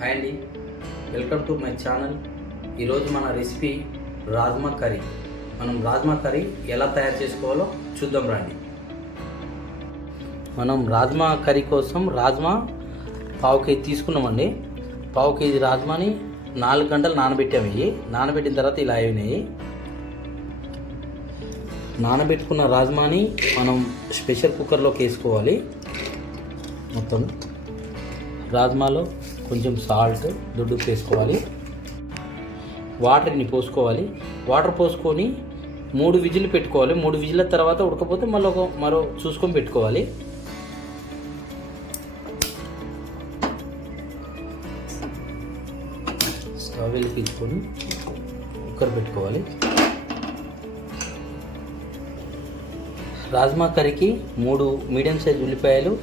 Hi అండి, welcome to my channel. ఈరోజు మన రెసిపీ రాజ్మా కర్రీ. మనం రాజ్మా కర్రీ ఎలా తయారు చేసుకోవాలో చూద్దాం రండి. మనం రాజ్మా కర్రీ కోసం రాజ్మా పావు కేజీ తీసుకున్నామండి. పావు కేజీ రాజ్మాని 4 గంటలు నానబెట్టాము. నానబెట్టిన తర్వాత ఇలా అయినాయి. నానబెట్టుకున్న రాజ్మాని మనం ప్రెషర్ కుక్కర్లోకి వేసుకోవాలి. మొత్తం రాజ్మాలో కొంచెం సాల్ట్, దొడ్డుకు వేసుకోవాలి. వాటర్ని పోసుకోవాలి. వాటర్ పోసుకొని 3 విజిల్ పెట్టుకోవాలి. 3 విజిల్ల తర్వాత ఉడకపోతే మరో చూసుకొని పెట్టుకోవాలి. స్టవ్ వెలిగించుకొని కుక్కర్ పెట్టుకోవాలి. రాజ్మా కర్రీకి 3 మీడియం సైజ్ ఉల్లిపాయలు,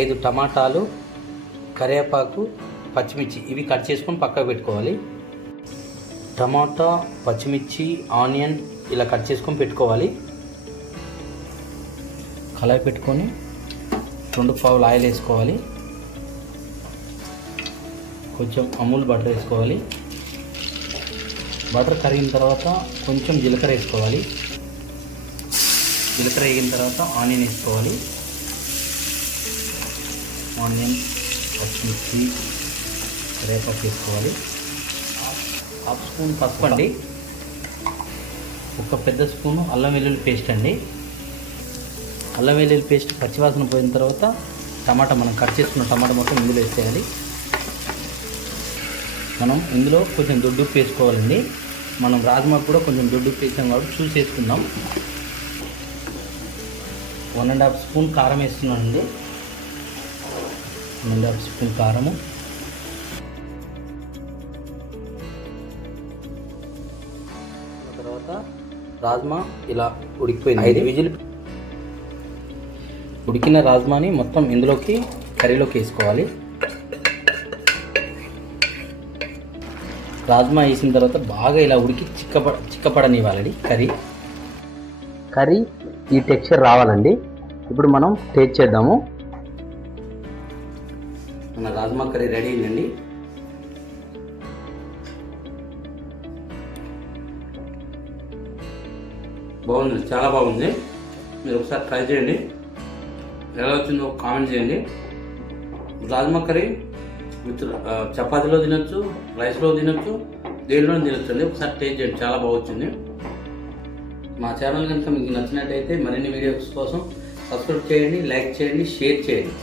5 టమాటాలు, కరివేపాకు, పచ్చిమిర్చి ఇవి కట్ చేసుకొని పక్కకు పెట్టుకోవాలి. టమాటా, పచ్చిమిర్చి, ఆనియన్ ఇలా కట్ చేసుకొని పెట్టుకోవాలి. కళాయి పెట్టుకొని 2 పావులు ఆయిల్ వేసుకోవాలి. కొంచెం అమూల్ బటర్ వేసుకోవాలి. బటర్ కరిగిన తర్వాత కొంచెం జీలకర్ర వేసుకోవాలి. జీలకర్ర వేగిన తర్వాత ఆనియన్ వేసుకోవాలి. ఆనియన్, పచ్చిమిర్చి, కరివేపాకు వేసుకోవాలి. 1/2 స్పూన్ పసుపు అండి. 1 పెద్ద స్పూను అల్లం వెల్లుల్లి పేస్ట్ అండి. అల్లం వెల్లుల్లి పేస్ట్ పచ్చివాసన పోయిన తర్వాత మనం కట్ చేసుకున్న టమాటా మొత్తం ఇందులో వేసేయాలి. మనం ఇందులో కొంచెం దొడ్డుప్పు వేసుకోవాలండి. మనం రాజ్మాకు కూడా కొంచెం దొడ్డుప్పు వేసాం కాబట్టి చూసి వేసుకుందాం. 1.5 స్పూన్ కారం వేస్తున్నానండి. 1.5 స్పూన్ కారము, తర్వాత రాజ్మా ఇలా ఉడికిపోయింది. 5 విజిల్ ఉడికిన రాజ్మాని మొత్తం ఇందులోకి కర్రీలోకి వేసుకోవాలి. రాజ్మా వేసిన తర్వాత బాగా ఇలా ఉడికి చిక్కపడనివ్వాలండి. కర్రీ ఈ టెక్స్చర్ రావాలండి. ఇప్పుడు మనం టేస్ట్ చేద్దాము. మన రాజ్మా కర్రీ రెడీ అయిందండి. బాగుంది, చాలా బాగుంది. మీరు ఒకసారి ట్రై చేయండి. ఎలా వచ్చిందో కామెంట్ చేయండి. రాజ్మా కర్రీ విత్ చపాతీలో తినొచ్చు, రైస్లో తినొచ్చు, దేనిలో తినొచ్చు అండి. ఒకసారి టేస్ట్ చేయండి, చాలా బాగుంది. మా ఛానల్ కనుక మీకు నచ్చినట్టయితే మరిన్ని వీడియోస్ కోసం సబ్స్క్రైబ్ చేయండి, లైక్ చేయండి, షేర్ చేయండి.